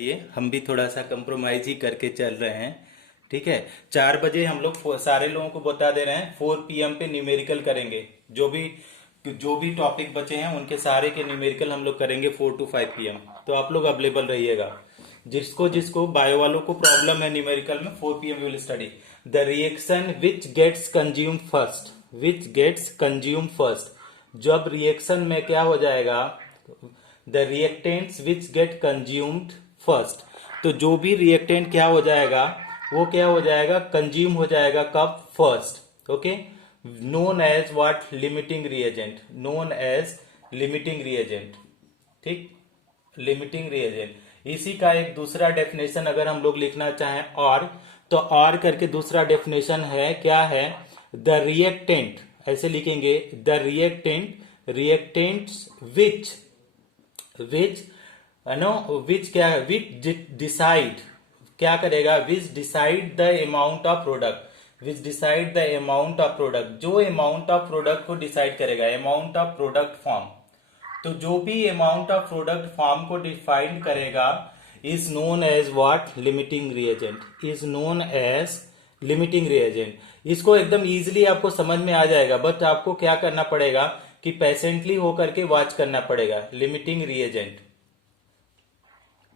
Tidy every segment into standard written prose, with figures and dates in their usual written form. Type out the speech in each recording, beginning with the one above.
ये हम भी थोड़ा सा कंप्रोमाइज ही करके चल रहे हैं। ठीक है, 4 बजे हम लोग सारे लोगों को बता दे रहे हैं 4 PM पे न्यूमेरिकल करेंगे। जो भी टॉपिक बचे हैं उनके सारे के न्यूमेरिकल हम लोग करेंगे 4 to 5 PM। तो आप लोग अवेलेबल रहिएगा। जिसको जिसको बायो वालों को प्रॉब्लम है न्यूमेरिकल में 4 PM will study the reaction which gets consume first. Which gets consume first, जब रिएक्शन में क्या हो जाएगा, the reactants which get consumed first. तो जो भी रिएक्टेंट क्या हो जाएगा, वो क्या हो जाएगा, कंज्यूम हो जाएगा कब, first. Okay, known as what, limiting reagent, known as limiting reagent. ठीक, लिमिटिंग रिएजेंट। इसी का एक दूसरा डेफिनेशन अगर हम लोग लिखना चाहें और, तो और करके दूसरा डेफिनेशन है, क्या है, द रिएक्टेंट, ऐसे लिखेंगे, the reactants which no which क्या है, विच डिसाइड, क्या करेगा, which decide the amount of product, which decide the amount of product, जो अमाउंट ऑफ प्रोडक्ट को डिसाइड करेगा, अमाउंट ऑफ प्रोडक्ट फॉर्म। तो जो भी अमाउंट ऑफ प्रोडक्ट फॉर्म को डिफाइन करेगा is known as what, limiting reagent, is known as limiting reagent. इसको एकदम इजीली आपको समझ में आ जाएगा, बट आपको क्या करना पड़ेगा कि पेशेंटली होकर के वॉच करना पड़ेगा, लिमिटिंग रिएजेंट।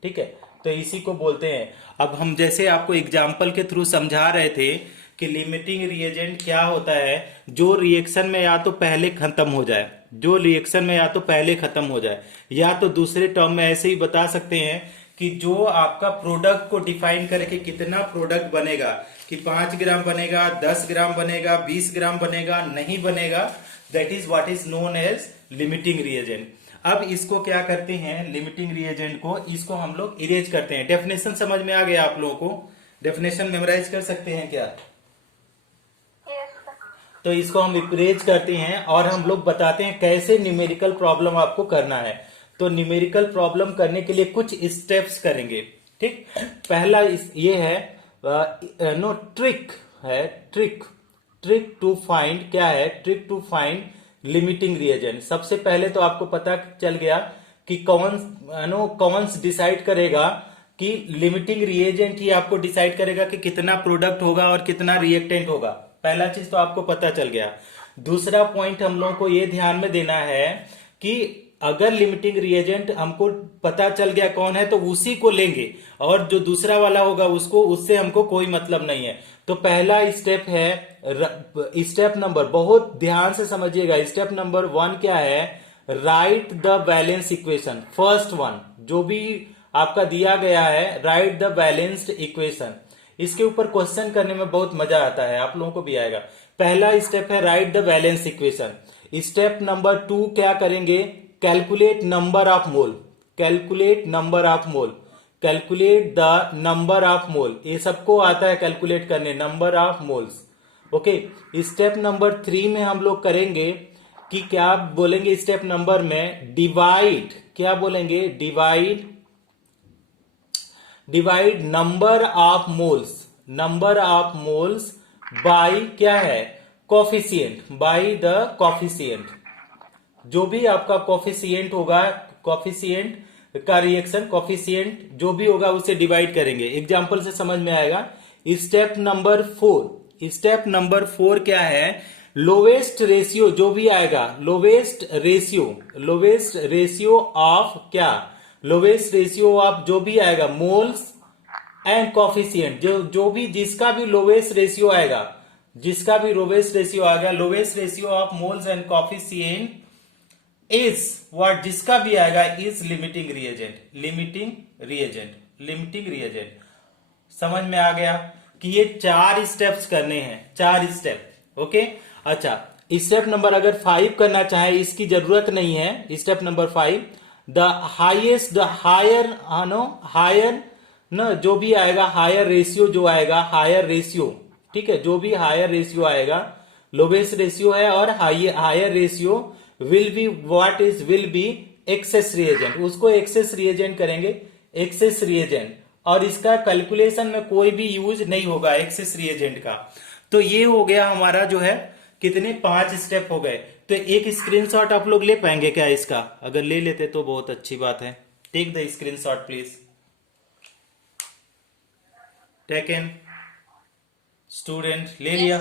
ठीक है, तो इसी को बोलते हैं। अब हम जैसे आपको एग्जाम्पल के थ्रू समझा रहे थे कि लिमिटिंग रिएजेंट क्या होता है, जो रिएक्शन में या तो पहले खत्म हो जाए, जो रिएक्शन में या तो पहले खत्म हो जाए, या तो दूसरे टर्म में ऐसे ही बता सकते हैं कि जो आपका प्रोडक्ट को डिफाइन करके कितना प्रोडक्ट बनेगा, कि 5 ग्राम बनेगा, 10 ग्राम बनेगा, 20 ग्राम बनेगा, नहीं बनेगा, that is what is known as limiting reagent. अब इसको क्या करते हैं, लिमिटिंग रिएजेंट को, इसको हम लोग इरेज करते हैं। डेफिनेशन समझ में आ गया आप लोगों को? डेफिनेशन मेमोराइज कर सकते हैं क्या? तो इसको हम इरेज करते हैं और हम लोग बताते हैं कैसे न्यूमेरिकल प्रॉब्लम आपको करना है। तो न्यूमेरिकल प्रॉब्लम करने के लिए कुछ स्टेप्स करेंगे। ठीक, पहला ये है नो ट्रिक है, ट्रिक टू फाइंड, क्या है, trick to find limiting reagent. सबसे पहले तो आपको पता चल गया कि कौन डिसाइड करेगा कि लिमिटिंग रिएजेंट ही आपको डिसाइड करेगा कि कितना प्रोडक्ट होगा और कितना रिएक्टेंट होगा। पहला चीज तो आपको पता चल गया। दूसरा पॉइंट हम लोगों को यह ध्यान में देना है कि अगर लिमिटिंग रिएजेंट हमको पता चल गया कौन है तो उसी को लेंगे, और जो दूसरा वाला होगा उसको, उससे हमको कोई मतलब नहीं है। तो पहला स्टेप है, स्टेप नंबर, बहुत ध्यान से समझिएगा, स्टेप नंबर 1 क्या है, right the balance equation. First one जो भी आपका दिया गया है, राइट द बैलेंस्ड इक्वेशन। इसके ऊपर क्वेश्चन करने में बहुत मजा आता है, आप लोगों को भी आएगा। पहला स्टेप है right the balance equation. Step number 2 क्या करेंगे, calculate number of mole, calculate number of mole, calculate the number of मोल। ये सबको आता है कैलकुलेट करने, number of moles. Okay, step number 3 में हम लोग करेंगे कि क्या बोलेंगे, स्टेप नंबर में डिवाइड, क्या बोलेंगे, divide number of moles, number of moles bye, क्या है, कोफिशिएंट, बाय द कोफिशिएंट। जो भी आपका कोफिशिएंट होगा, कोफिशिएंट का रिएक्शन कोफिशिएंट जो भी होगा उसे डिवाइड करेंगे। एग्जांपल से समझ में आएगा। स्टेप नंबर 4, स्टेप नंबर 4 क्या है, लोवेस्ट रेशियो जो भी आएगा, लोवेस्ट रेशियो ऑफ, क्या, लोवेस्ट रेशियो ऑफ जो भी आएगा, मोल्स एंड कोफिशिएंट, जो भी जिसका भी लोवेस्ट रेशियो आएगा, जिसका भी लोवेस्ट रेशियो आ गया, lowest ratio of moles and coefficient is what, जिसका भी आएगा is limiting reagent, limiting reagent, limiting reagent. समझ में आ गया कि ये 4 स्टेप्स करने हैं, 4 स्टेप। ओके, अच्छा, स्टेप नंबर अगर 5 करना चाहे, इसकी जरूरत नहीं है। Step number 5, the highest, the higher न जो भी आएगा, हायर रेशियो जो आएगा, हायर रेशियो, ठीक है, जो भी हायर रेशियो आएगा, लोवेस्ट रेशियो है और higher ratio will be what is, will be excess reagent, उसको एक्सेस रिएजेंट करेंगे, एक्सेस रिएजेंट। और इसका कैलकुलेशन में कोई भी यूज नहीं होगा एक्सेस रिएजेंट का। तो ये हो गया हमारा जो है, कितने, 5 स्टेप हो गए। तो एक स्क्रीनशॉट आप लोग ले पाएंगे क्या इसका? अगर ले लेते तो बहुत अच्छी बात है। Take the screenshot please. Taken, student ले लिया।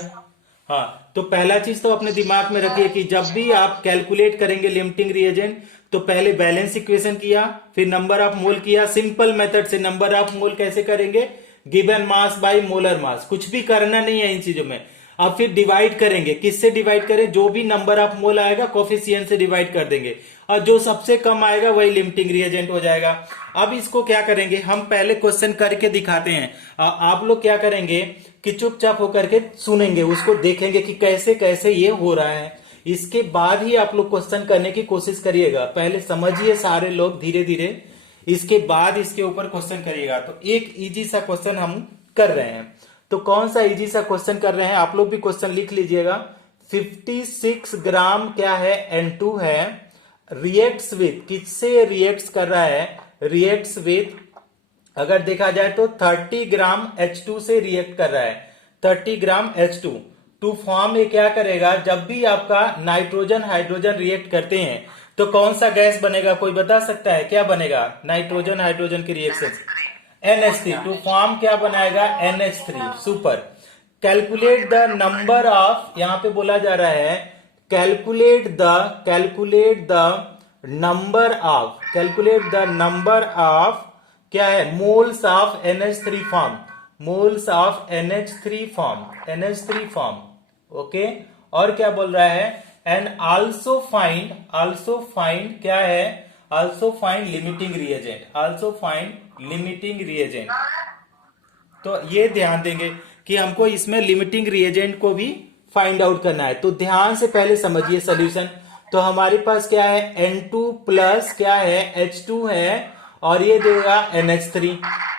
हाँ, तो पहला चीज तो अपने दिमाग में रखिए कि जब भी आप कैलकुलेट करेंगे लिमिटिंग रिएजेंट, तो पहले बैलेंस इक्वेशन किया, फिर नंबर ऑफ मोल किया। सिंपल मेथड से नंबर ऑफ मोल कैसे करेंगे, given mass by molar mass, कुछ भी करना नहीं है इन चीजों में। अब फिर डिवाइड करेंगे, किससे डिवाइड करें, जो भी नंबर ऑफ मोल आएगा कोफिशिएंट से डिवाइड कर देंगे, और जो सबसे कम आएगा वही लिमिटिंग रिएजेंट हो जाएगा। अब इसको क्या करेंगे, हम पहले क्वेश्चन करके दिखाते हैं। आप लोग क्या करेंगे कि चुपचाप होकर के सुनेंगे, उसको देखेंगे कि कैसे कैसे ये हो रहा है। इसके बाद ही आप लोग क्वेश्चन करने की कोशिश करिएगा। पहले समझिए सारे लोग धीरे धीरे, इसके बाद इसके ऊपर क्वेश्चन करिएगा। तो एक इजी सा क्वेश्चन हम कर रहे हैं। तो कौन सा इजी सा क्वेश्चन कर रहे हैं, आप लोग भी क्वेश्चन लिख लीजिएगा। 56 ग्राम क्या है, N2 है, रिएक्ट्स विथ, किससे रिएक्ट्स कर रहा है, रिएक्ट्स विथ, अगर देखा जाए तो 30 ग्राम H2 से रिएक्ट कर रहा है, 30 ग्राम H2 टू फॉर्म। ये क्या करेगा, जब भी आपका नाइट्रोजन हाइड्रोजन रिएक्ट करते हैं तो कौन सा गैस बनेगा, कोई बता सकता है क्या बनेगा नाइट्रोजन हाइड्रोजन की रिएक्शन, NH3 टू फॉर्म क्या बनाएगा, NH3। Super. Calculate the number of, यहां पे बोला जा रहा है कैलकुलेट द नंबर ऑफ क्या है, moles of NH3 form, moles of NH3 form. Okay, और क्या बोल रहा है, एंड आल्सो फाइंड क्या है, आल्सो फाइंड लिमिटिंग रिएजेंट, तो ये ध्यान देंगे कि हमको इसमें लिमिटिंग रिएजेंट को भी फाइंड आउट करना है। तो ध्यान से पहले समझिए सॉल्यूशन। तो हमारे पास क्या है, N2 प्लस क्या है, H2 है, और ये देगा NH3।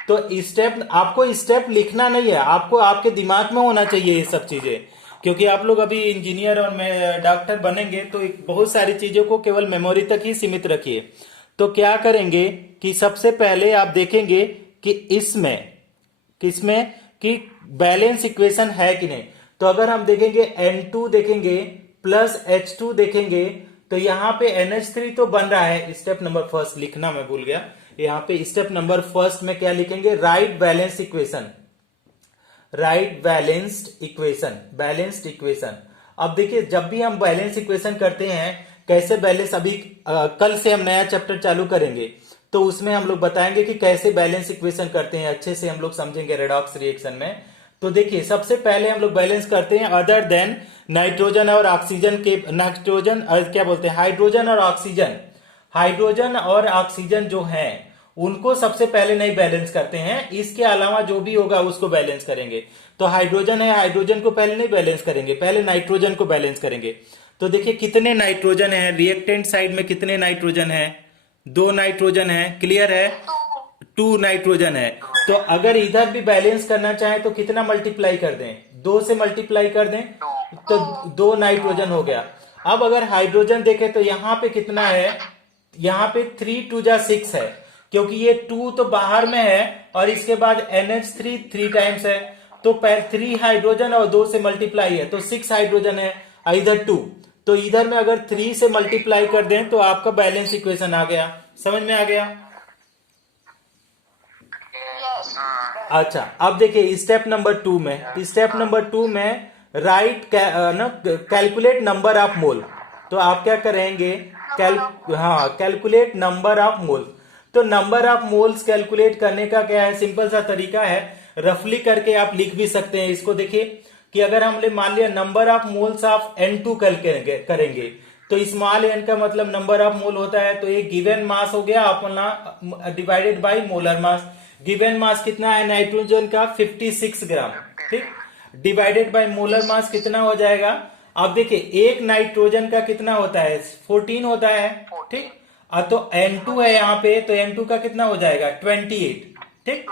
तो स्टेप, आपको स्टेप लिखना नहीं है, आपको आपके दिमाग में होना चाहिए ये सब चीजें, क्योंकि आप लोग अभी इंजीनियर और डॉक्टर बनेंगे तो बहुत सारी चीजों को केवल मेमोरी तक ही सीमित रखिए। तो क्या करेंगे कि सबसे पहले आप देखेंगे कि इसमें किसमें कि बैलेंस इक्वेशन है कि नहीं। तो अगर हम देखेंगे N2 देखेंगे प्लस H2 देखेंगे, तो यहां पे NH3 तो बन रहा है। स्टेप नंबर फर्स्ट लिखना मैं भूल गया, यहां पे स्टेप नंबर फर्स्ट में क्या लिखेंगे, राइट बैलेंस्ड इक्वेशन। अब देखिए, जब भी हम बैलेंस इक्वेशन करते हैं, कैसे बैलेंस, अभी कल से हम नया चैप्टर चालू करेंगे तो उसमें हम लोग बताएंगे कि कैसे बैलेंस इक्वेशन करते हैं, अच्छे से हम लोग समझेंगे रेडॉक्स रिएक्शन में। तो देखिए, सबसे पहले हम लोग बैलेंस करते हैं अदर देन नाइट्रोजन और ऑक्सीजन के, नाइट्रोजन क्या बोलते हैं, हाइड्रोजन और ऑक्सीजन जो हैं उनको सबसे पहले नहीं बैलेंस करते हैं, इसके अलावा जो भी होगा उसको बैलेंस करेंगे। तो हाइड्रोजन है, हाइड्रोजन को पहले नहीं बैलेंस करेंगे, पहले नाइट्रोजन को बैलेंस करेंगे। तो देखिए कितने नाइट्रोजन है, रिएक्टेंट साइड में कितने नाइट्रोजन है, 2 नाइट्रोजन है, क्लियर है, 2 नाइट्रोजन है। तो अगर इधर भी बैलेंस करना चाहे तो कितना मल्टीप्लाई कर दें, 2 से मल्टीप्लाई कर दें तो 2 नाइट्रोजन हो गया। अब अगर हाइड्रोजन देखें तो यहां पे कितना है, यहां पे 3 2 जा 6 है, क्योंकि ये 2 तो बाहर में है और इसके बाद NH3 3 टाइम्स है, तो 3 हाइड्रोजन और 2 से मल्टीप्लाई है तो 6 हाइड्रोजन है, इधर 2। तो इधर में अगर 3 से मल्टीप्लाई कर दें तो आपका बैलेंस इक्वेशन आ गया, समझ में आ गया। अच्छा, अब देखिए स्टेप नंबर 2 में राइट कैलकुलेट नंबर ऑफ मोल। तो आप क्या करेंगे, कैलकुलेट नंबर ऑफ मोल। तो नंबर ऑफ मोल्स कैलकुलेट करने का क्या है, सिंपल सा तरीका है, रफली करके आप लिख भी सकते हैं इसको। देखिए कि अगर हमने मान लिया number of moles of N2 करेंगे तो स्मॉल n का मतलब नंबर ऑफ मोल होता है, तो ये गिवन मास हो गया अपना divided by molar mass. Given mass कितना है नाइट्रोजन का, 56 ग्राम, ठीक, डिवाइडेड बाय मोलर मास कितना हो जाएगा। अब देखिए एक नाइट्रोजन का कितना होता है, 14 होता है, ठीक। तो N2 है यहाँ पे, तो N2 का कितना हो जाएगा 28, ठीक।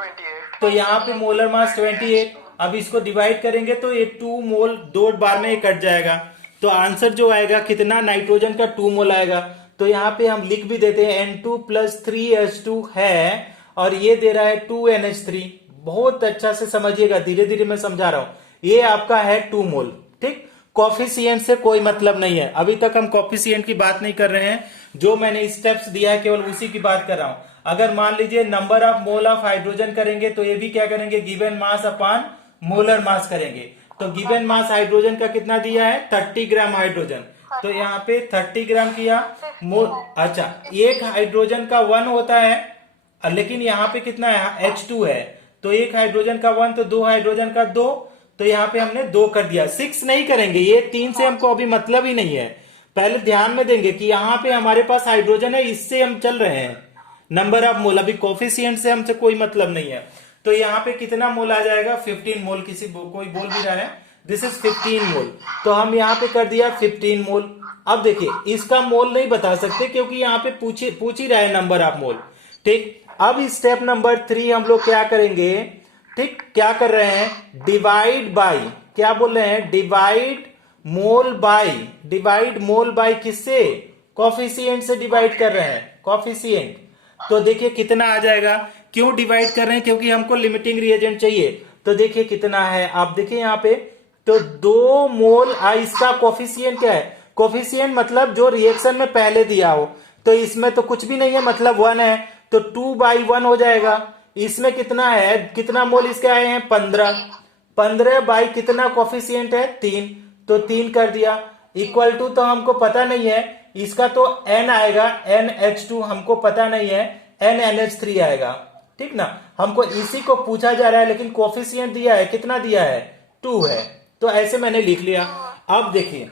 तो यहाँ पे मोलर मास 28। अब इसको डिवाइड करेंगे तो ये 2 मोल 2 बार में कट जाएगा, तो आंसर जो आएगा कितना, नाइट्रोजन का 2 मोल आएगा। तो यहाँ पे हम लिख भी देते हैं N2 प्लस 3H2 है, और ये दे रहा है 2NH3। बहुत अच्छा से समझिएगा, धीरे धीरे मैं समझा रहा हूं, ये आपका है 2 मोल, ठीक। कॉफिशिएंट से कोई मतलब नहीं है, अभी तक हम कॉफिशिएंट की बात नहीं कर रहे हैं, जो मैंने स्टेप्स दिया है केवल उसी की बात कर रहा हूं। अगर मान लीजिए number of mole of hydrogen करेंगे तो ये भी क्या करेंगे, गिवन मास अपॉन मोलर मास करेंगे। तो गिवन मास हाइड्रोजन का कितना दिया है, 30 ग्राम हाइड्रोजन, तो यहाँ पे 30 ग्राम किया मोल। अच्छा, एक हाइड्रोजन का 1 होता है, लेकिन यहाँ पे कितना है, H2 है, तो एक हाइड्रोजन का 1 तो 2 हाइड्रोजन का 2, तो यहाँ पे हमने 2 कर दिया। 6 नहीं करेंगे, ये 3 से हमको अभी मतलब ही नहीं है। पहले ध्यान में देंगे कि यहाँ पे हमारे पास हाइड्रोजन है, इससे हम चल रहे हैं, नंबर ऑफ मोल, अभी कोफिशिएंट से हमसे कोई मतलब नहीं है। तो यहाँ पे कितना मोल आ जाएगा, 15 मोल। कोई बोल भी रहा है दिस इज 15 मोल, तो हम यहाँ पे कर दिया 15 मोल। अब देखिए इसका मोल नहीं बता सकते क्योंकि यहाँ पे पूछ ही रहा है नंबर ऑफ मोल। ठीक, अब स्टेप नंबर 3 हम लोग क्या करेंगे, ठीक, क्या कर रहे हैं, डिवाइड बाई, क्या बोल रहे हैं, divide mole by, divide mole by किससे, कॉफिशिएंट से डिवाइड कर रहे हैं, कॉफिशिएंट। तो देखिए कितना आ जाएगा, क्यों डिवाइड कर रहे हैं, क्योंकि हमको लिमिटिंग रिएजेंट चाहिए। तो देखिए कितना है, आप देखिए यहाँ पे, तो 2 मोल इसका कॉफिशिएंट क्या है, कॉफिशिएंट मतलब जो रिएक्शन में पहले दिया हो, तो इसमें तो कुछ भी नहीं है, मतलब 1 है, तो 2/1 हो जाएगा। इसमें कितना है, कितना मोल इसके आए हैं, 15, 15 बाई कितना कॉफिशिएंट है, 3, तो 3 कर दिया, इक्वल टू, तो हमको पता नहीं है इसका, तो n आएगा, NH2 हमको पता नहीं है, NNH3 आएगा। ठीक ना, हमको इसी को पूछा जा रहा है, लेकिन कोफिशिएंट दिया है, कितना दिया है, 2 है, तो ऐसे मैंने लिख लिया। अब देखिए,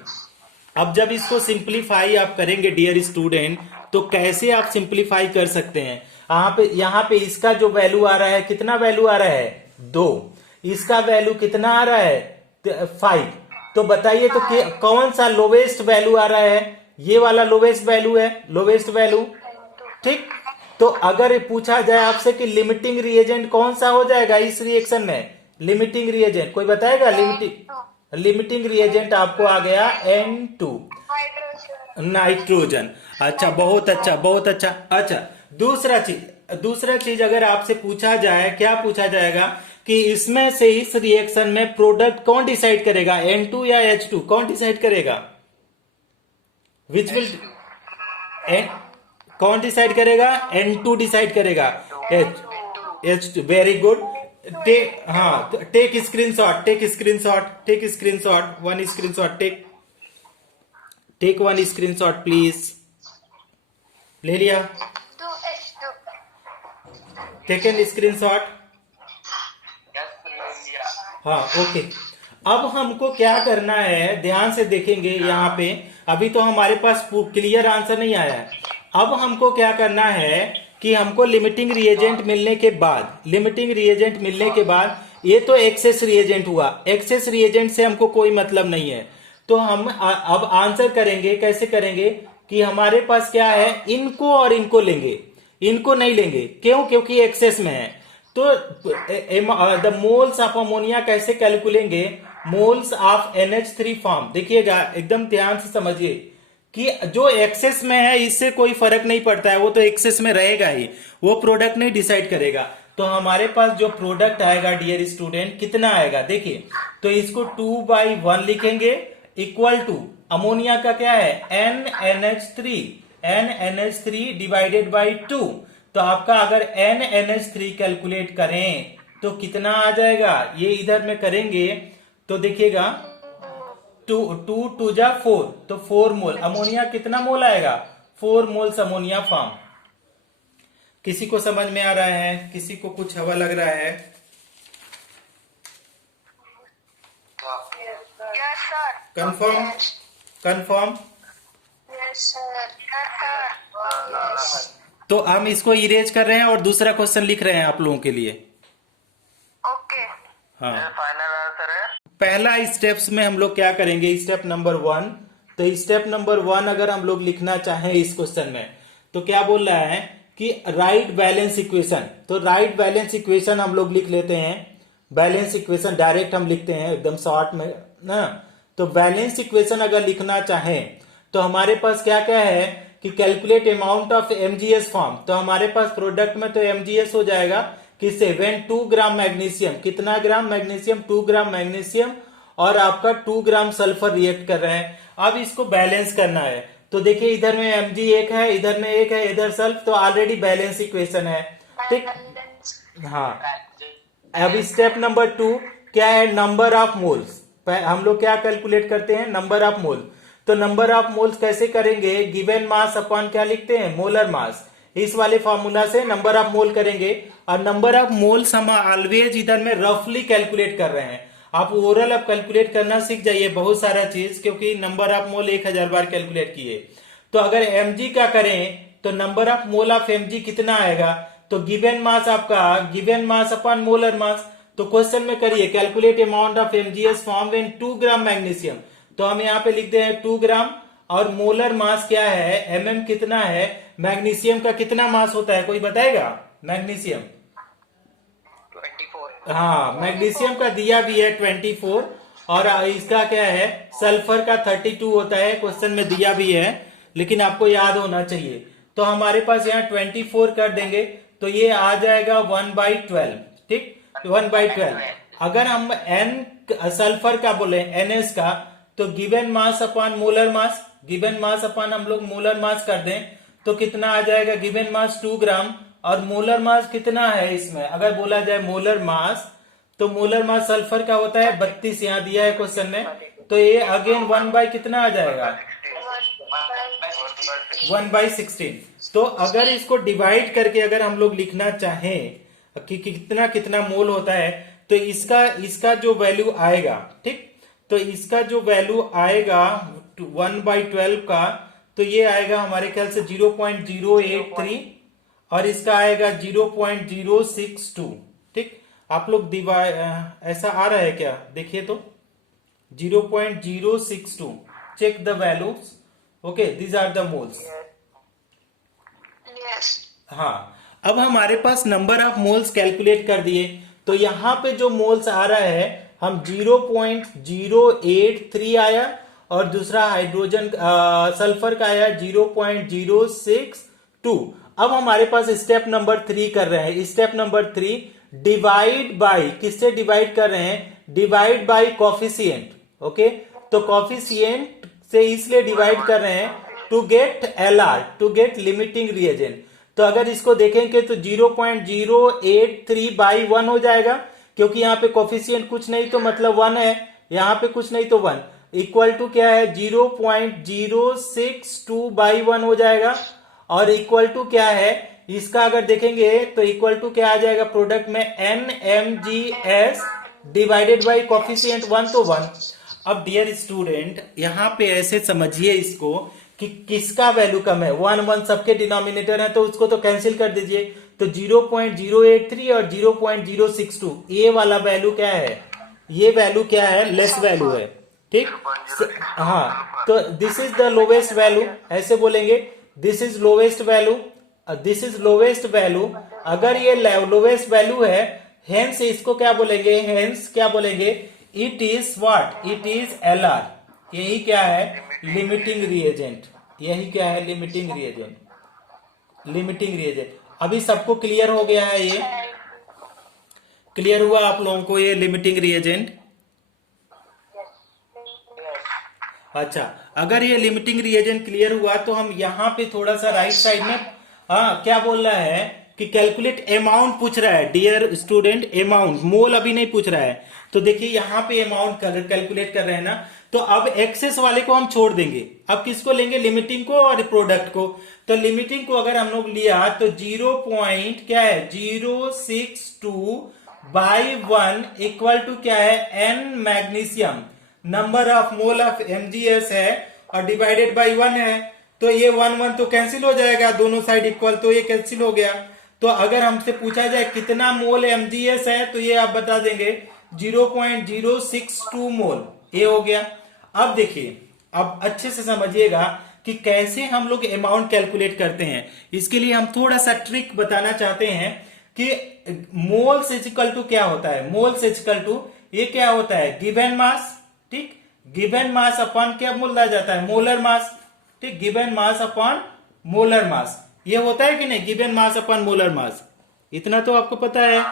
अब जब इसको सिंप्लीफाई आप करेंगे डियर स्टूडेंट, तो कैसे आप सिंप्लीफाई कर सकते हैं, यहाँ पे इसका जो वैल्यू आ रहा है, कितना वैल्यू आ रहा है, 2, इसका वैल्यू कितना आ रहा है, 5, तो बताइए तो कौन सा लोवेस्ट वैल्यू आ रहा है, ये वाला लोवेस्ट वैल्यू है, लोवेस्ट वैल्यू। ठीक, तो अगर पूछा जाए आपसे कि लिमिटिंग रिएजेंट कौन सा हो जाएगा इस रिएक्शन में, लिमिटिंग रिएजेंट कोई बताएगा, लिमिटिंग रिएजेंट आपको आ गया N2, नाइट्रोजन। अच्छा, बहुत अच्छा, बहुत अच्छा। अच्छा, दूसरा चीज अगर आपसे पूछा जाए, क्या पूछा जाएगा कि इसमें से इस रिएक्शन में प्रोडक्ट कौन डिसाइड करेगा, N2 या H2, कौन डिसाइड करेगा, विच विल, कौन डिसाइड करेगा, N2 डिसाइड करेगा, H2, वेरी गुड। टेक, हाँ, take screenshot, take screenshot, take screenshot, 1 screenshot, take 1 screenshot please, ले लिया, टेकन स्क्रीनशॉट, हाँ, ओके। अब हमको क्या करना है, ध्यान से देखेंगे यहाँ पे, अभी तो हमारे पास क्लियर आंसर नहीं आया है। अब हमको क्या करना है कि हमको लिमिटिंग रिएजेंट मिलने के बाद, लिमिटिंग रिएजेंट मिलने के बाद, ये तो एक्सेस रिएजेंट हुआ, एक्सेस रिएजेंट से हमको कोई मतलब नहीं है, तो हम अब आंसर करेंगे, कैसे करेंगे कि हमारे पास क्या है, इनको और इनको लेंगे, इनको नहीं लेंगे, क्यों, क्योंकि एक्सेस में है। तो द मोल्स ऑफ अमोनिया कैसे कैलकुलेंगे, मोल्स ऑफ NH3 फॉर्म, देखिएगा एकदम ध्यान से समझिए कि जो एक्सेस में है इससे कोई फर्क नहीं पड़ता है, वो तो एक्सेस में रहेगा ही, वो प्रोडक्ट नहीं डिसाइड करेगा। तो हमारे पास जो प्रोडक्ट आएगा डियर स्टूडेंट, कितना आएगा, देखिए, तो इसको 2/1 लिखेंगे, इक्वल टू अमोनिया का क्या है, NNH3 डिवाइडेड बाई 2, तो आपका अगर NNH3 कैलकुलेट करें तो कितना आ जाएगा, ये इधर में करेंगे तो देखिएगा 2 जा 4, तो 4 मोल अमोनिया, कितना मोल आएगा, 4 मोल्स अमोनिया फॉर्म। किसी को समझ में आ रहा है, किसी को कुछ हवा लग रहा है, कंफर्म, कंफर्म, तो हम इसको इरेज कर रहे हैं और दूसरा क्वेश्चन लिख रहे हैं आप लोगों के लिए। ओके, हाँ, फाइनल आंसर है। पहला स्टेप्स में हम लोग क्या करेंगे, स्टेप नंबर 1, तो स्टेप नंबर 1 अगर हम लोग लिखना चाहें इस क्वेश्चन में, तो क्या बोल रहा है कि राइट बैलेंस इक्वेशन, तो राइट बैलेंस इक्वेशन हम लोग लिख लेते हैं, बैलेंस इक्वेशन डायरेक्ट हम लिखते हैं एकदम शॉर्ट में ना। तो बैलेंस इक्वेशन अगर लिखना चाहें तो हमारे पास क्या क्या है कि calculate amount of MgS form, तो हमारे पास प्रोडक्ट में तो MgS हो जाएगा किससे, व्हेन 2 ग्राम मैग्नीशियम, कितना ग्राम मैग्नीशियम, 2 ग्राम मैग्नीशियम और आपका 2 ग्राम सल्फर रिएक्ट कर रहे हैं। अब इसको बैलेंस करना है, तो देखिए इधर में mg एक है, इधर में एक है, इधर सेल्फ, तो ऑलरेडी बैलेंस इक्वेशन है। ठीक, हाँ। अब स्टेप नंबर 2 क्या है, नंबर ऑफ मोल्स। हम लोग क्या कैलकुलेट करते हैं, नंबर ऑफ मोल। तो नंबर ऑफ मोल्स कैसे करेंगे, गिवन मास अपॉन क्या लिखते हैं, मोलर मास। इस वाले फॉर्मूला से नंबर ऑफ मोल करेंगे, और नंबर ऑफ मोल्स हम ऑलवेज इधर में रफली कैलकुलेट कर रहे हैं। आप ओरल अब कैलकुलेट करना सीख जाइए बहुत सारा चीज, क्योंकि number of mole 1000 bar calculate किए। तो अगर mg का करें तो number of mole of mg कितना आएगा, तो गिवन मास आपका given mass upon molar mass. तो क्वेश्चन में करिए calculate amount of mgs form in 2 gram magnesium. तो हम यहाँ पे लिखते हैं 2 ग्राम, और मोलर मास क्या है, mm कितना है, मैग्नीशियम का कितना मास होता है, कोई बताएगा, मैग्नीशियम। 24। हाँ, मैग्नीशियम का दिया भी है 24, और इसका क्या है, सल्फर का 32 होता है, क्वेश्चन में दिया भी है, लेकिन आपको याद होना चाहिए। तो हमारे पास यहाँ 24 कर देंगे, तो ये आ जाएगा 1/12। ठीक, 1/12। अगर हम n सल्फर का बोले ns का, तो गिवन मास अपॉन मोलर मास, गिवन मास अपॉन हम लोग मोलर मास कर दें तो कितना आ जाएगा, गिवन मास 2 ग्राम, और मोलर मास कितना है इसमें, अगर बोला जाए मोलर मास, तो मोलर मास सल्फर का होता है 32, यहाँ दिया है क्वेश्चन में। तो ये अगेन 1 कितना आ जाएगा, 1/16। तो अगर इसको डिवाइड करके अगर हम लोग लिखना चाहें कि कितना कितना मोल होता है, तो इसका जो वैल्यू आएगा, ठीक, तो इसका जो वैल्यू आएगा 1/12 का, तो ये आएगा हमारे ख्याल से 0.083, और इसका आएगा 0.062। ठीक, आप लोग ऐसा आ रहा है क्या, देखिए तो 0.062, check the values. Okay, these are the moles. हाँ, अब हमारे पास नंबर ऑफ मोल्स कैलकुलेट कर दिए, तो यहां पे जो मोल्स आ रहा है, हम 0.083 आया, और दूसरा हाइड्रोजन सल्फर का आया 0.062। अब हमारे पास स्टेप नंबर 3 कर रहे हैं। स्टेप नंबर 3 डिवाइड बाय, किससे डिवाइड कर रहे हैं, डिवाइड बाय कॉफिशिएंट। ओके, तो कॉफिशिएंट से इसलिए डिवाइड कर रहे हैं to get LR, to get limiting reagent. तो अगर इसको देखेंगे तो 0.083/1 हो जाएगा, क्योंकि यहाँ पे कॉफिशिएंट कुछ नहीं तो मतलब 1 है, यहाँ पे कुछ नहीं तो 1, इक्वल टू क्या है, 0.062/1 हो जाएगा। और इक्वल टू क्या है, इसका अगर देखेंगे तो इक्वल टू क्या आ जाएगा, प्रोडक्ट में NMGS डिवाइडेड बाई कॉफिशिएंट 1 तो 1। अब डियर स्टूडेंट, यहाँ पे ऐसे समझिए इसको कि किसका वैल्यू कम है, 1 1 सबके डिनोमिनेटर है, तो उसको तो कैंसिल कर दीजिए। तो 0.083 और 0.062, ये वाला वैल्यू क्या है, ये वैल्यू क्या है, लेस वैल्यू है। ठीक, हाँ, तो this is the lowest value, ऐसे बोलेंगे, this is lowest value, this is lowest value. अगर ये लोवेस्ट वैल्यू है, हेंस इसको क्या बोलेंगे, हेंस क्या बोलेंगे, it is what, it is LR। यही क्या है, लिमिटिंग रिएजेंट। यही क्या है, लिमिटिंग रिएजेंट, लिमिटिंग रिएजेंट। अभी सबको क्लियर हो गया है, ये क्लियर हुआ आप लोगों को, ये लिमिटिंग रिएजेंट। अच्छा, अगर ये लिमिटिंग रिएजेंट क्लियर हुआ, तो हम यहाँ पे थोड़ा सा राइट साइड में, हाँ, क्या बोल रहा है कि कैलकुलेट अमाउंट पूछ रहा है डियर स्टूडेंट, अमाउंट, मोल अभी नहीं पूछ रहा है। तो देखिए यहाँ पे अमाउंट कैलकुलेट कर रहे हैं ना, तो अब एक्सेस वाले को हम छोड़ देंगे, अब किसको लेंगे, लिमिटिंग को और प्रोडक्ट को। तो लिमिटिंग को अगर हम लोग लिया तो 0.062/1 इक्वल टू क्या है, N magnesium, number of mole of MgS है, और डिवाइडेड बाई 1 है। तो ये 1 1 तो कैंसिल हो जाएगा, दोनों साइड इक्वल, तो ये कैंसिल हो गया। तो अगर हमसे पूछा जाए कितना मोल MgS है, तो ये आप बता देंगे 0.062 मोल, ये हो गया। अब देखिए, अब अच्छे से समझिएगा कि कैसे हम लोग अमाउंट कैलकुलेट करते हैं। इसके लिए हम थोड़ा सा ट्रिक बताना चाहते हैं कि मोल्स इक्वल टू क्या होता है, मोल्स इक्वल टू ये क्या होता है, गिवन मास। ठीक, गिवन मास अपॉन क्या बोला जाता है, मोलर मास। ठीक, गिवन मास अपॉन मोलर मास, ये होता है कि नहीं, गिवन मास अपॉन मोलर मास, इतना तो आपको पता है।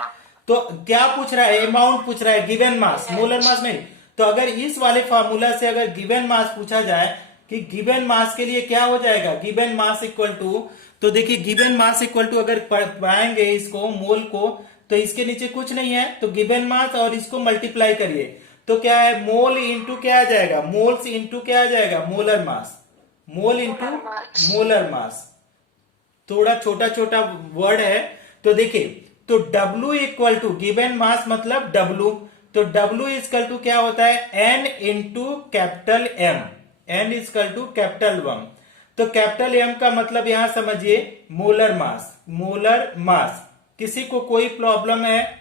तो क्या पूछ रहा है, अमाउंट पूछ रहा है, गिवन मास, मोलर मास नहीं। तो अगर इस वाले फार्मूला से अगर गिवन मास पूछा जाए, कि गिवन मास के लिए क्या हो जाएगा, गिवन मास इक्वल टू, तो देखिए गिवन मास इक्वल टू अगर पाएंगे इसको मोल को, तो इसके नीचे कुछ नहीं है, तो गिवन मास और इसको मल्टीप्लाई करिए तो क्या है, मोल इंटू क्या आ जाएगा, मोल्स इंटू क्या आ जाएगा, molar mass, mole into molar mass. थोड़ा छोटा छोटा वर्ड है, तो देखिए, तो W equal to given mass मतलब W, तो W इक्वल टू क्या होता है, N into capital M, N equal to capital 1। तो कैपिटल M का मतलब यहां समझिए मोलर मास, मोलर मास। किसी को कोई प्रॉब्लम है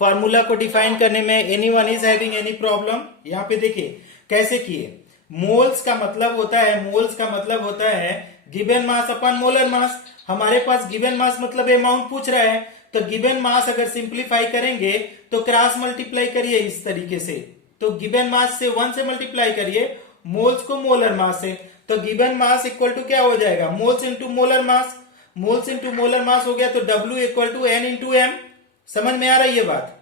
फॉर्मूला को डिफाइन करने में, anyone is having any problem? यहाँ पे देखिए कैसे किए, मोल्स का मतलब होता है, मोल्स का मतलब होता है गिवन मास अपॉन मोलर मास। हमारे पास गिवन मास मतलब अमाउंट पूछ रहा है, तो गिवन मास अगर सिंप्लीफाई करेंगे तो क्रॉस मल्टीप्लाई करिए इस तरीके से, तो गिवन मास से 1 से मल्टीप्लाई करिए, मोल्स को मोलर मास से, तो गिवन मास इक्वल टू क्या हो जाएगा, moles into molar mass, moles into molar mass हो गया, तो W equal to N into M। समझ में आ रही है बात?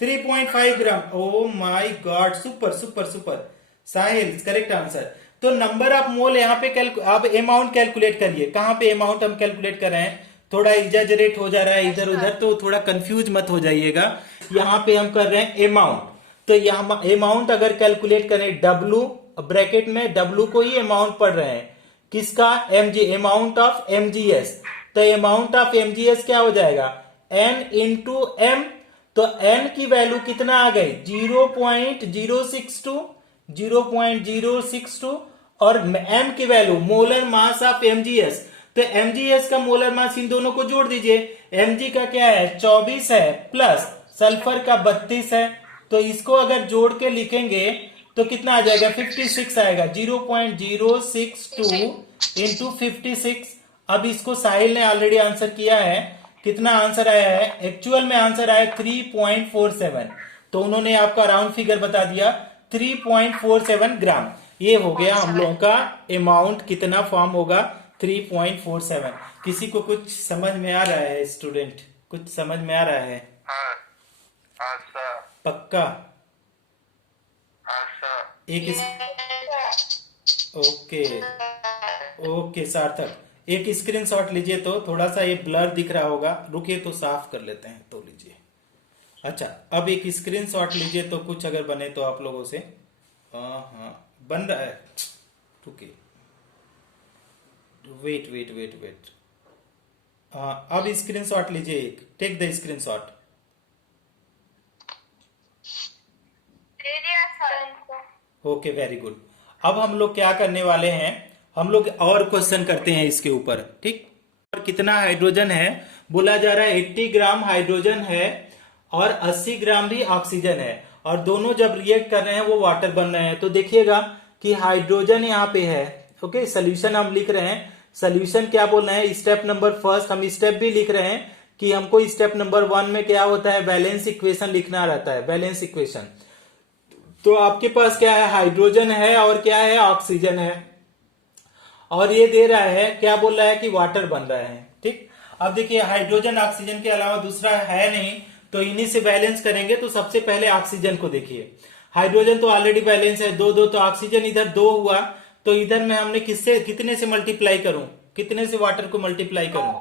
3.5 ग्राम। Oh my god, super super super, Sahil correct answer. तो नंबर ऑफ मोल यहाँ पे आप अमाउंट कैलकुलेट करिए, कहां पे अमाउंट हम कैलकुलेट कर रहे हैं, थोड़ा एग्जैजरेट हो जा रहा है इधर उधर, तो थोड़ा कंफ्यूज मत हो जाइएगा। यहाँ पे हम कर रहे हैं अमाउंट, तो यहाँ अमाउंट अगर कैलकुलेट करें, W ब्रैकेट में W को ही अमाउंट पढ़ रहे हैं, किसका, mg, अमाउंट ऑफ mgs, तो अमाउंट ऑफ mgs क्या हो जाएगा, n इंटू m, तो n की वैल्यू कितना आ गई, 0.062, 0.062, और m की value molar mass of mgs, तो mgs का मोलर मास इन दोनों को जोड़ दीजिए, mg का क्या है 24 है, प्लस सल्फर का 32 है, तो इसको अगर जोड़ के लिखेंगे तो कितना आ जाएगा, 56 आएगा, 0.062 इंटू 56। अब इसको साहिल ने ऑलरेडी आंसर किया है, कितना आंसर आया है, एक्चुअल में आंसर आया 3.47, तो उन्होंने आपका राउंड फिगर बता दिया 3.47 ग्राम। ये हो गया हम लोगों का अमाउंट, कितना फॉर्म होगा 3.47। किसी को कुछ समझ में आ रहा है स्टूडेंट, कुछ समझ में आ रहा है? हाँ हाँ सर, पक्का? हाँ सर। एक ओके ओके सार्थक, एक स्क्रीनशॉट लीजिए, तो थोड़ा सा ये ब्लर दिख रहा होगा, रुकिए तो साफ कर लेते हैं, तो लीजिए। अच्छा, अब एक स्क्रीनशॉट लीजिए, तो कुछ अगर बने तो आप लोगों से, हाँ बन रहा है, रुकिए, वेट वेट वेट वेट, अब स्क्रीनशॉट लीजिए, एक take the screenshot. Okay very good. अब हम लोग क्या करने वाले हैं, हम लोग और क्वेश्चन करते हैं इसके ऊपर, ठीक। और कितना हाइड्रोजन है, बोला जा रहा है 80 ग्राम हाइड्रोजन है और 80 ग्राम भी ऑक्सीजन है, और दोनों जब रिएक्ट कर रहे हैं वो वाटर बन रहे हैं। तो देखिएगा कि हाइड्रोजन यहाँ पे है, ओके, सोल्यूशन हम लिख रहे हैं, सोल्यूशन क्या बोल रहे हैं, स्टेप नंबर फर्स्ट, हम स्टेप भी लिख रहे हैं कि हमको स्टेप नंबर 1 में क्या होता है, बैलेंस इक्वेशन लिखना रहता है, बैलेंस इक्वेशन। तो आपके पास क्या है, हाइड्रोजन है और क्या है, ऑक्सीजन है, और ये दे रहा है, क्या बोल रहा है कि वाटर बन रहा है, ठीक। अब देखिए हाइड्रोजन ऑक्सीजन के अलावा दूसरा है नहीं, तो इन्हीं से बैलेंस करेंगे। तो सबसे पहले ऑक्सीजन को देखिए, हाइड्रोजन तो ऑलरेडी बैलेंस है, 2 तो ऑक्सीजन इधर 2 हुआ, तो इधर में हमने किससे, कितने से मल्टीप्लाई करूं, कितने से वाटर को मल्टीप्लाई करूं,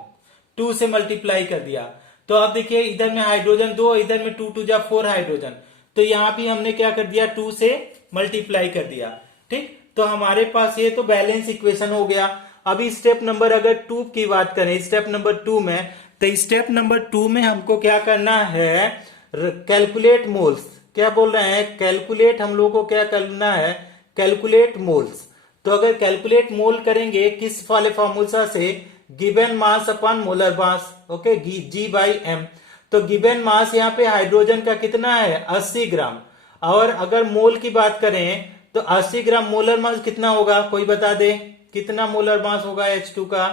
2 से मल्टीप्लाई कर दिया। तो अब देखिए इधर में हाइड्रोजन 2, इधर में 2 2 जा 4 हाइड्रोजन, तो यहां भी हमने क्या कर दिया, 2 से मल्टीप्लाई कर दिया, ठीक। तो हमारे पास ये तो बैलेंस इक्वेशन हो गया। अभी स्टेप नंबर अगर 2 की बात करें, स्टेप नंबर 2 में, तो स्टेप नंबर 2 में हमको क्या करना है, कैलकुलेट मोल्स, क्या बोल रहे हैं, कैलकुलेट, हम लोग को क्या करना है, कैलकुलेट मोल्स। तो अगर कैलकुलेट मोल करेंगे किस वाले फॉर्मूला से, गिवन मास अपॉन मोलर मास, ओके, G/M। तो गिवन मास यहाँ पे हाइड्रोजन का कितना है, 80 ग्राम, और अगर मोल की बात करें तो 80 ग्राम मोलर मास कितना होगा, कोई बता दे, कितना मोलर मास होगा H2 का?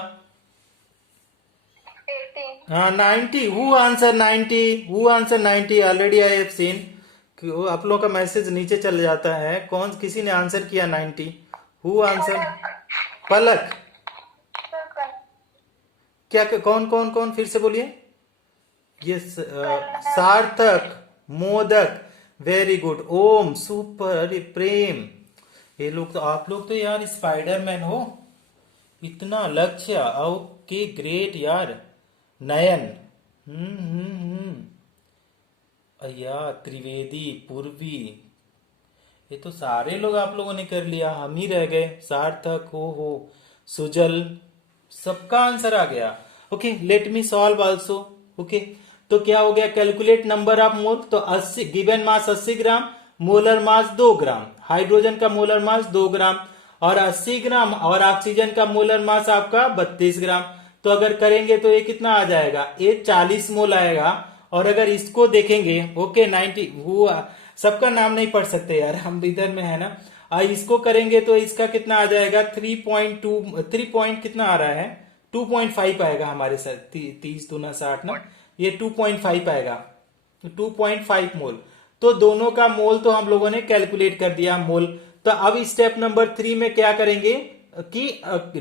80। हाँ 90, who answer 90, who answer 90, already I have seen कि आप लोगों का मैसेज नीचे चल जाता है, कौन किसी ने आंसर किया 90, हु आंसर, पलक, क्या कौन कौन कौन, फिर से बोलिए। ये सार्थक, मोदक, वेरी गुड, ओम, सुपर, प्रेम। ये लोग तो, आप लोग तो यार स्पाइडरमैन हो। इतना लक्ष्य, ओके ग्रेट यार। नयन, अय्या, त्रिवेदी, पूर्वी, ये तो सारे लोग आप लोगों ने कर लिया, हम ही रह गए। सार्थक, हो, सुजल, सबका आंसर आ गया। Okay, let me solve also. Okay, तो क्या हो गया, कैलकुलेट नंबर ऑफ मोल, तो 80, गिवन मास 80 ग्राम, मोलर मास 2 ग्राम, हाइड्रोजन का मोलर मास 2 ग्राम और 80 ग्राम, और ऑक्सीजन का मोलर मास आपका 32 ग्राम। तो अगर करेंगे तो ये कितना आ जाएगा, ये 40 मोल आएगा। और अगर इसको देखेंगे, ओके 90, वो सबका नाम नहीं पढ़ सकते यार, हम इधर में है ना। इसको करेंगे तो इसका कितना आ जाएगा, 3.2, 3 पॉइंट कितना आ रहा है, 2.5 आएगा हमारे साथ, 30 दूना 60 ना, ये 2.5 आएगा, 2.5 मोल। तो दोनों का मोल तो हम लोगों ने कैलकुलेट कर दिया, मोल। तो अब स्टेप नंबर 3 में क्या करेंगे कि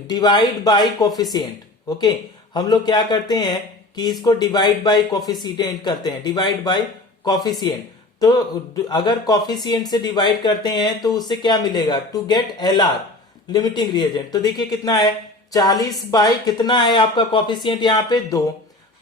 डिवाइड बाय कोफिशिएंट। ओके, हम लोग क्या करते हैं कि इसको डिवाइड बाय कोफिशिएंट करते हैं, डिवाइड बाय कोफिशिएंट। तो अगर कोफिशिएंट से डिवाइड करते हैं तो उससे क्या मिलेगा, to get LR, limiting reagent. तो देखिए कितना है, 40 बाय कितना है आपका कोफिशिएंट यहाँ पे 2,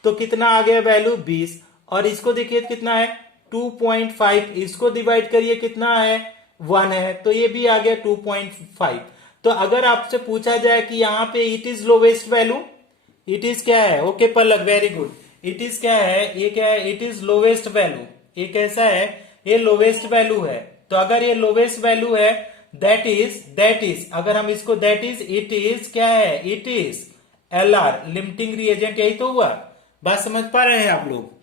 तो कितना आ गया वैल्यू 20। और इसको देखिए कितना है 2.5, इसको डिवाइड करिए कितना है 1 है, तो ये भी आ गया 2.5। तो अगर आपसे पूछा जाए कि यहाँ पे it is lowest value, it is क्या है, okay Palak, very good, it is क्या है, ये क्या है, इट इज लोवेस्ट वैल्यू। ये कैसा है, ये लोवेस्ट वैल्यू है। तो अगर ये लोवेस्ट वैल्यू है, दैट इज अगर हम इसको दैट इज, इट इज क्या है, it is LR, limiting reagent. यही तो हुआ, बात समझ पा रहे हैं आप लोग।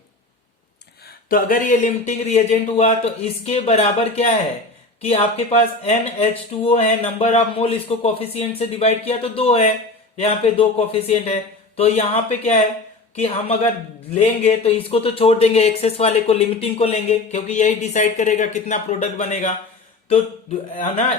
तो अगर ये लिमिटिंग रिएजेंट हुआ तो इसके बराबर क्या है कि आपके पास NH2O है, नंबर ऑफ मोल, इसको कोफिशिएंट से डिवाइड किया तो 2 है, यहाँ पे 2 कोफिशिएंट है। तो यहाँ पे क्या है कि हम अगर लेंगे तो इसको तो छोड़ देंगे, एक्सेस वाले को, लिमिटिंग को लेंगे, क्योंकि यही डिसाइड करेगा कितना प्रोडक्ट बनेगा। तो ना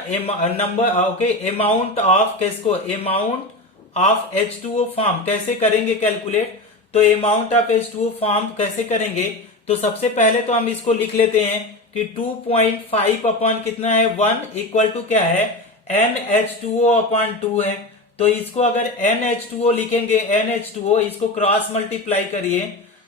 नंबर, ओके, अमाउंट ऑफ, किसको, अमाउंट ऑफ H2O फॉर्म कैसे करेंगे कैलकुलेट। तो अमाउंट ऑफ H2O फॉर्म कैसे करेंगे, तो सबसे पहले तो हम इसको लिख लेते हैं कि 2.5 अपॉन कितना है 1 इक्वल टू क्या है, NH2O अपॉन 2 है। तो इसको अगर NH2O लिखेंगे, NH2O, इसको क्रॉस मल्टीप्लाई करिए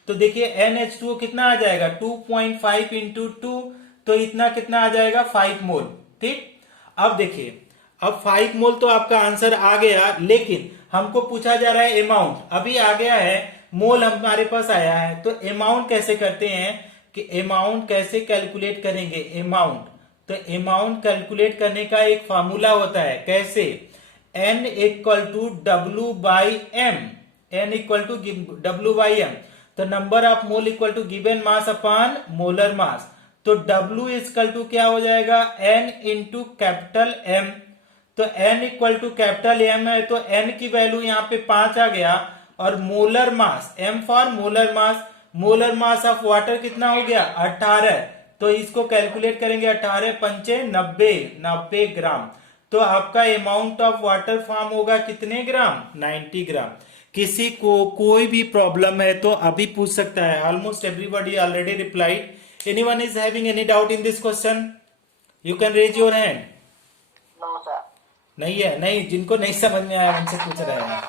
तो देखिए NH2O कितना आ जाएगा, 2.5 इंटू 2, तो इतना कितना आ जाएगा 5 मोल। ठीक, अब देखिए, अब 5 मोल तो आपका आंसर आ गया, लेकिन हमको पूछा जा रहा है अमाउंट, अभी आ गया है, मोल हमारे पास आया है। तो अमाउंट कैसे करते हैं कि अमाउंट कैसे कैलकुलेट करेंगे, अमाउंट, तो अमाउंट कैलकुलेट करने का एक फार्मूला होता है, कैसे, N equal to W by M, N equal to W by M. तो number of mole equal to given mass upon molar mass. तो W इक्वल टू क्या हो जाएगा, N इंटू कैपिटल M। तो N equal to capital M है, तो N की value यहाँ पे 5 आ गया। और molar mass, M for molar mass, molar mass of water कितना हो गया 18। तो इसको कैलकुलेट करेंगे, 18 पंचे 90, 90 ग्राम। तो आपका अमाउंट ऑफ वाटर फॉर्म होगा कितने ग्राम, 90 ग्राम। किसी को कोई भी प्रॉब्लम है तो अभी पूछ सकता है, almost everybody already replied. Anyone is having any doubt in this question, you can raise your hand. No sir. नहीं है, नहीं, जिनको नहीं समझ में आया उनसे पूछ रहे हैं।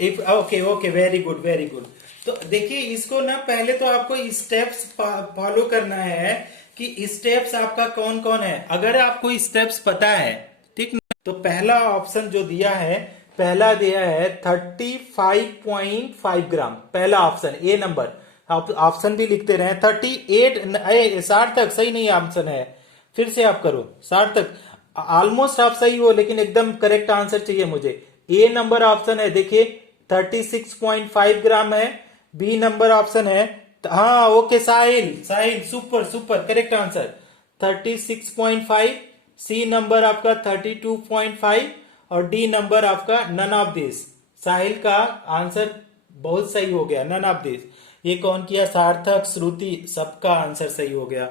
If okay, okay, very good, very good. तो देखिए इसको ना पहले तो आपको स्टेप्स फॉलो करना है कि स्टेप्स आपका कौन कौन है। अगर आपको स्टेप्स पता है, ठीक ना, तो पहला ऑप्शन जो दिया है, पहला दिया है 35.5 ग्राम, पहला ऑप्शन ए नंबर। आप ऑप्शन भी लिखते रहे, 38, सार्थक सही नहीं ऑप्शन है, फिर से आप करो, सार्थक ऑलमोस्ट आप सही हो, लेकिन एकदम करेक्ट आंसर चाहिए मुझे। ए नंबर ऑप्शन है, देखिए 36.5 ग्राम है। बी नंबर ऑप्शन है, हाँ okay, Sahil, Sahil, super super, correct answer 36.5। C number आपका 32.5 और डी नंबर आपका नन ऑफ दिस। साहिल का आंसर बहुत सही हो गया, नन ऑफ दिस। ये कौन किया, सार्थक, श्रुति, सबका आंसर सही हो गया।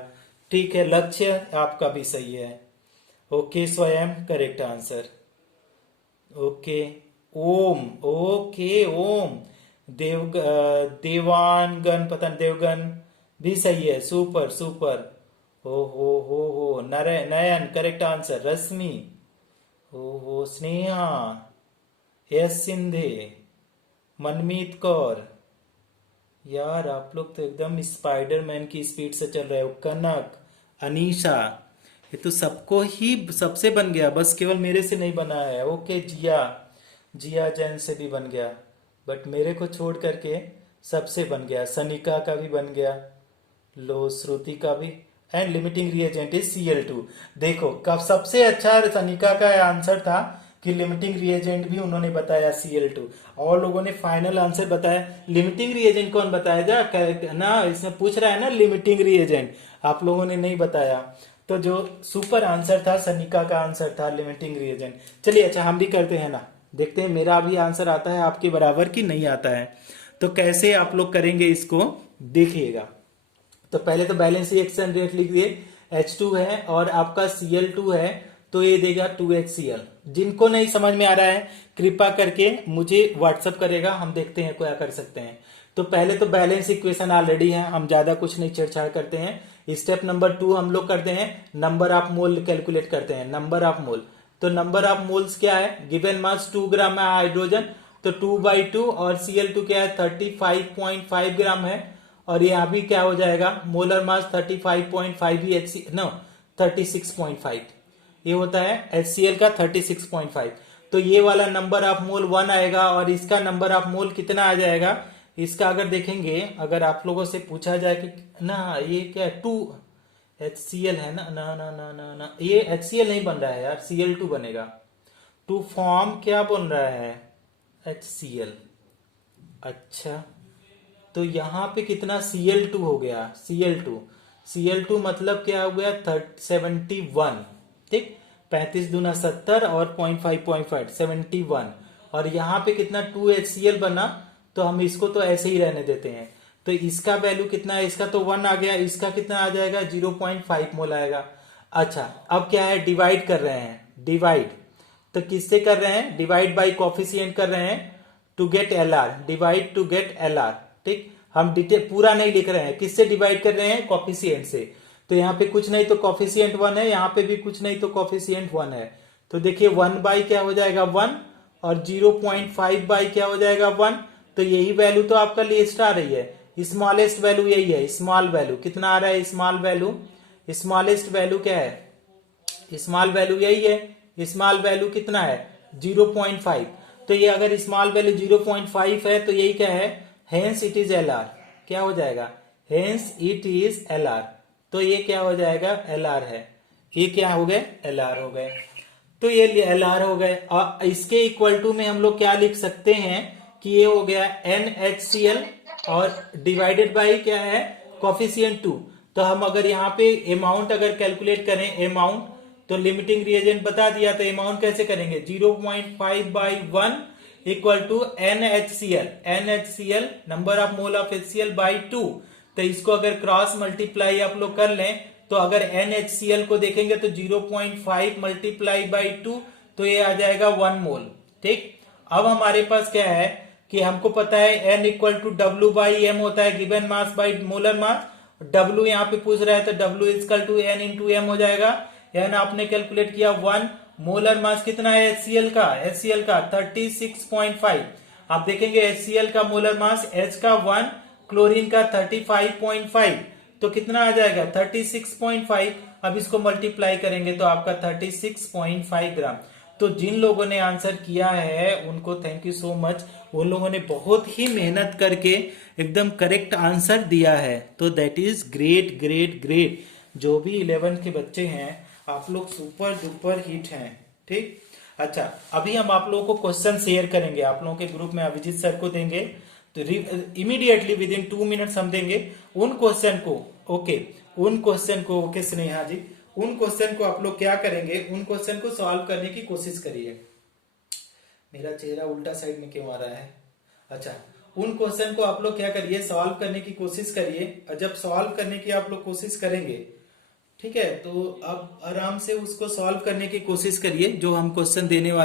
ठीक है, लक्ष्य आपका भी सही है। ओके, स्वयं करेक्ट आंसर। ओके, ओम, ओके, ओम, देवानगन, पता नहीं, देवगन भी सही है, सुपर सुपर। हो नयन करेक्ट आंसर। रश्मि, हो स्नेहा, एस सिंधे, मनमीत कौर। यार आप लोग तो एकदम स्पाइडरमैन की स्पीड से चल रहे हो। कनक, अनीशा, ये तो सबको ही सबसे बन गया, बस केवल मेरे से नहीं बना है। ओके जिया, जिया जैन से भी बन गया, बट मेरे को छोड़ करके सबसे बन गया। सनिका का भी बन गया, लो श्रुति का भी। And limiting reagent is Cl2। देखो कब सबसे अच्छा सनिका का आंसर था कि लिमिटिंग रिएजेंट भी उन्होंने बताया Cl2, और लोगों ने फाइनल आंसर बताया। लिमिटिंग रिएजेंट कौन बताया जा ना, इसमें पूछ रहा है ना लिमिटिंग रिएजेंट, आप लोगों ने नहीं बताया। तो जो सुपर आंसर था सनिका का आंसर था लिमिटिंग रिएजेंट। चलिए अच्छा हम भी करते हैं ना, देखते हैं मेरा भी आंसर आता है आपके बराबर कि नहीं आता है। तो कैसे आप लोग करेंगे इसको देखिएगा। तो पहले तो बैलेंस रिएक्शन रेट लिख दिए, H2 है और आपका Cl2 है, तो ये देगा 2HCl। जिनको नहीं समझ में आ रहा है कृपा करके मुझे व्हाट्सअप करेगा, हम देखते हैं क्या कर सकते हैं। तो पहले तो बैलेंस इक्वेशन ऑलरेडी है, हम ज्यादा कुछ नहीं छेड़छाड़ करते हैं। स्टेप नंबर 2 हम लोग करते हैं, नंबर ऑफ मोल कैलकुलेट करते हैं। नंबर ऑफ मोल, तो नंबर ऑफ मोल्स क्या है, गिवन मास 2 ग्राम है हाइड्रोजन, तो 2/2 और Cl2 क्या है 35.5 ग्राम है। और यहाँ भी क्या हो जाएगा, मोलर मास 35.5 ही नो 36.5 ये होता है HCl का 36.5। तो ये वाला नंबर ऑफ मोल 1 आएगा, और इसका नंबर ऑफ मोल कितना आ जाएगा, इसका अगर देखेंगे, अगर आप लोगों से पूछा जाए कि ना ये क्या 2 HCl है ना ना ना ना ना ना, ये HCl नहीं बन रहा है यार, Cl2 बनेगा। टू फॉर्म क्या बन रहा है HCl। अच्छा तो यहाँ पे कितना Cl2 हो गया, Cl2 मतलब क्या हो गया 71, ठीक 35 दूना 70 और 0.5 71। और यहाँ पे कितना 2HCl बना, तो हम इसको तो ऐसे ही रहने देते हैं। तो इसका वैल्यू कितना है, इसका तो 1 आ गया, इसका कितना आ जाएगा 0.5 मोल आएगा। अच्छा अब क्या है, डिवाइड कर रहे हैं, डिवाइड तो किससे कर रहे हैं, डिवाइड बाई कॉफिशिएंट कर रहे हैं to get LR, divide to get LR। ठीक हम डिटेल पूरा नहीं लिख रहे हैं, किससे डिवाइड कर रहे हैं, कॉफिशिएंट से। तो यहाँ पे कुछ नहीं तो कॉफिशिएंट 1 है, यहाँ पे भी कुछ नहीं तो कॉफिशिएंट 1 है। तो देखिए 1 बाई क्या हो जाएगा 1, और 0.5 बाई क्या हो जाएगा 1। तो यही वैल्यू तो आपका लिस्ट आ रही है, स्मॉलेस्ट वैल्यू यही है। स्मॉल वैल्यू कितना आ रहा है, स्मॉल वैल्यू, स्मॉलेस्ट वैल्यू क्या है, स्मॉल वैल्यू यही है। स्मॉल वैल्यू कितना है 0.5। तो ये अगर स्मॉल वैल्यू 0.5 है तो यही क्या है, हेंस इट इज LR। क्या हो जाएगा, हेंस इट इज LR। तो ये क्या हो जाएगा LR है, ये क्या हो गए LR हो गए। तो ये LR हो गए, और इसके इक्वल टू में हम लोग क्या लिख सकते हैं कि ये हो गया NHCl और डिवाइडेड बाई क्या है कॉफिशिएंट 2। तो हम अगर यहाँ पे अमाउंट अगर कैलकुलेट करें अमाउंट, तो लिमिटिंग रिएजेंट बता दिया, तो अमाउंट कैसे करेंगे 0.5/1 equal to NHCl number of mole of HCl by 2। तो इसको अगर क्रॉस मल्टीप्लाई आप लोग कर लें, तो अगर NHCl को देखेंगे तो 0.5 मल्टीप्लाई बाई 2, तो ये आ जाएगा 1 मोल। ठीक अब हमारे पास क्या है कि हमको पता है N equal to W by M होता है, given mass by molar mass. W यहाँ पे पूछ रहा है तो W equal to N into M हो जाएगा। N आपने कैलकुलेट किया 1, मोलर मास कितना है HCl का 36.5। आप देखेंगे HCl का मोलर मास H का 1, क्लोरीन का 35.5, तो कितना आ जाएगा 36.5। अब इसको मल्टीप्लाई करेंगे तो आपका 36.5 ग्राम। तो जिन लोगों ने आंसर किया है उनको थैंक यू सो मच, उन लोगों ने बहुत ही मेहनत करके एकदम करेक्ट आंसर दिया है। तो that is great great great. जो भी 11th के बच्चे हैं आप लोग सुपर डुपर हिट हैं। ठीक अच्छा अभी हम आप लोगों को क्वेश्चन शेयर करेंगे, आप लोगों के ग्रुप में अभिजीत सर को देंगे, तो इमीडिएटली विद इन 2 मिनट्स हम देंगे उन क्वेश्चन को। ओके उन क्वेश्चन को, ओके स्नेहा जी, उन क्वेश्चन को आप लोग क्या करेंगे, उन क्वेश्चन को सॉल्व करने की कोशिश करिए। मेरा चेहरा उल्टा साइड में क्यों आ रहा है। अच्छा उन क्वेश्चन को आप लोग क्या करिए, सॉल्व करने की कोशिश करिए। और जब सॉल्व करने की आप लोग कोशिश करेंगे, ठीक है, तो आप आराम से उसको सॉल्व करने की कोशिश करिए जो हम क्वेश्चन देने वाले